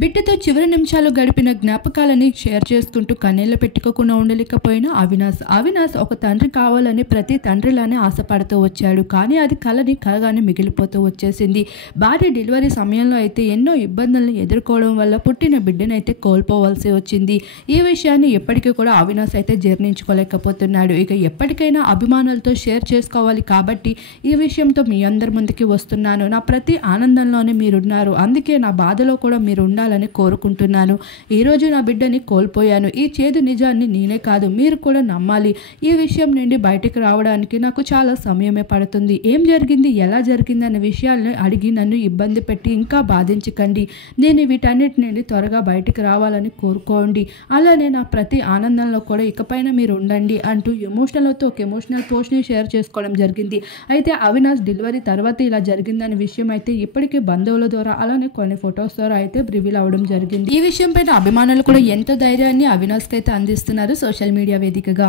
బిడ్డతో చివరి నిమిషాలు గడిపిన జ్ఞాపకాలని షేర్ చేసుకుంటూ కన్నీళ్లు పెట్టుకోకుండా ఉండలేకపోయిన అవినాష్ ఒక తండ్రి కావాలని ప్రతి తండ్రిలానే ఆశపడుతూ వచ్చాడు. కానీ అది కలని కలగానే మిగిలిపోతూ వచ్చేసింది. భార్య డెలివరీ సమయంలో అయితే ఎన్నో ఇబ్బందులను ఎదుర్కోవడం వల్ల పుట్టిన బిడ్డనైతే కోల్పోవలసి వచ్చింది. ఈ విషయాన్ని ఎప్పటికీ కూడా అవినాష్ అయితే జీర్ణించుకోలేకపోతున్నాడు. ఇక ఎప్పటికైనా అభిమానులతో షేర్ చేసుకోవాలి కాబట్టి ఈ విషయంతో మీ అందరి ముందుకి వస్తున్నాను. నా ప్రతి ఆనందంలోనే మీరున్నారు, అందుకే నా బాధలో కూడా మీరు ఉండాలని కోరుకుంటున్నాను. ఈరోజు నా బిడ్డని కోల్పోయాను. ఈ చేదు నిజాన్ని నేనే కాదు మీరు కూడా నమ్మాలి. ఈ విషయం నుండి బయటకు రావడానికి నాకు చాలా సమయమే పడుతుంది. ఏం జరిగింది, ఎలా జరిగింది అనే విషయాలను అడిగి నన్ను ఇబ్బంది పెట్టి ఇంకా బాధించకండి. నేను వీటన్నిటి నుండి త్వరగా బయటకు రావాలని కోరుకోండి. అలానే నా ప్రతి ఆనందంలో కూడా ఇకపైన మీరు ఉండండి అంటూ ఎమోషనల్తో ఒక ఎమోషనల్ పోస్ట్ని షేర్ చేసుకోవడం జరిగింది. అయితే అవినాష్ డెలివరీ తర్వాత ఇలా జరిగిందనే విషయం అయితే ఇప్పటికే బంధువుల ద్వారా అలానే కొన్ని ఫొటోస్ ద్వారా అయితే రివీల్ అవ్వడం జరిగింది. ఈ విషయం పైన అభిమానులు కూడా ఎంతో ధైర్యాన్ని అవినాష్కి అయితే అందిస్తున్నారు సోషల్ మీడియా వేదికగా.